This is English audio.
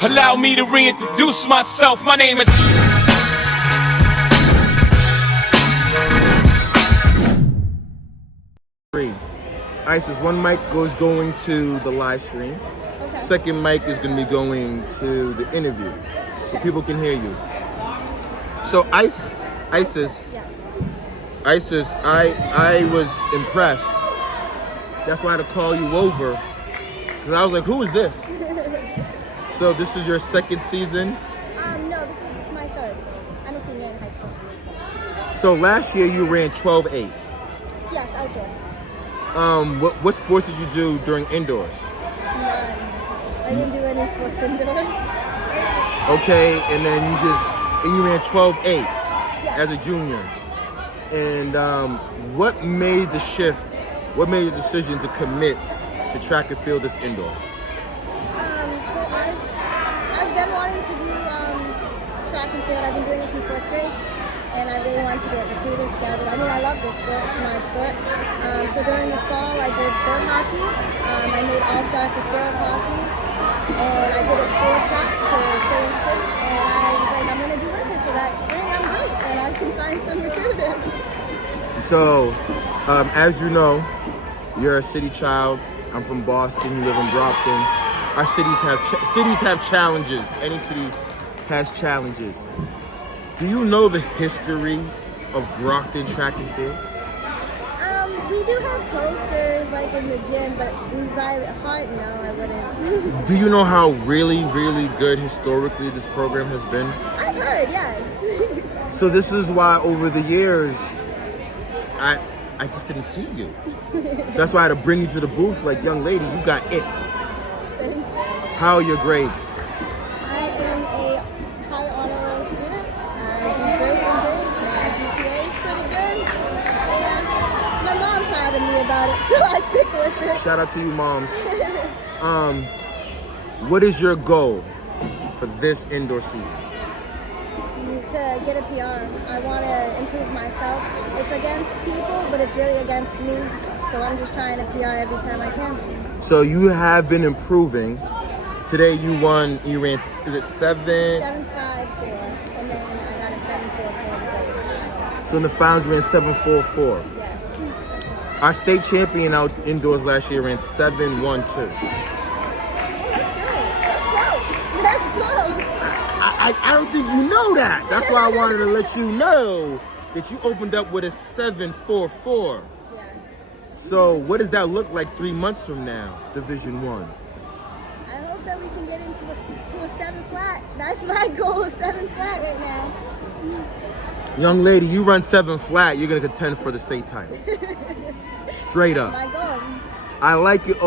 Allow me to reintroduce myself. My name is... Issys, one mic is going to the live stream. Okay. Second mic is going to be going to the interview, so people can hear you. So Issys, Yes. I was impressed. That's why I had to call you over, because I was like, who is this? So this is your second season? No, this is my third. I'm a senior in high school. So last year you ran 12.8. Yes, outdoor. What sports did you do during indoors? None. I didn't do any sports indoor. Okay, and then you ran 12.8 Yes. as a junior. And what made the shift? What made the decision to commit to track and field this indoor? So I've been wanting to do track and field. I've been doing it since 4th grade, and I really wanted to get recruited, scouted. I mean, I love this sport. It's my sport. So during the fall, I did field hockey. I made all-star for field hockey, and I did it for track to stay in shape. And I was like, I'm going to do winter, so that spring I'm great, and I can find some recruiters. So, as you know, you're a city child. I'm from Boston. You live in Brockton. Our cities have challenges. Any city has challenges. Do you know the history of Brockton track and field? We do have posters like in the gym, but by heart, no, I wouldn't. Do you know how really, really good historically this program has been? I've heard, yes. So this is why over the years, I just didn't see you. So that's why I had to bring you to the booth like, young lady, you got it. Thank you. How are your grades? I am a high honor roll student. I do great in grades. My GPA is pretty good. And my mom's hard on me about it, so I stick with it. Shout out to you, moms. What is your goal for this indoor season? To get a PR. I want to improve myself. It's against people, but it's really against me. So I'm just trying to PR every time I can. So you have been improving. Today you ran, is it 7? 7.54, and then I got a 7.44 in the second time. So in the finals you ran 7.44. Yes. Our state champion out indoors last year ran 7.12. Oh, that's great. That's close. That's close. I don't think you know that. That's why I wanted to let you know that you opened up with a 7.44. Yes. So what does that look like 3 months from now, Division I? I hope that we can get into a 7 flat. That's my goal, is 7 flat right now. Young lady, you run 7 flat, you're gonna contend for the state title. Straight up. My goal. I like it.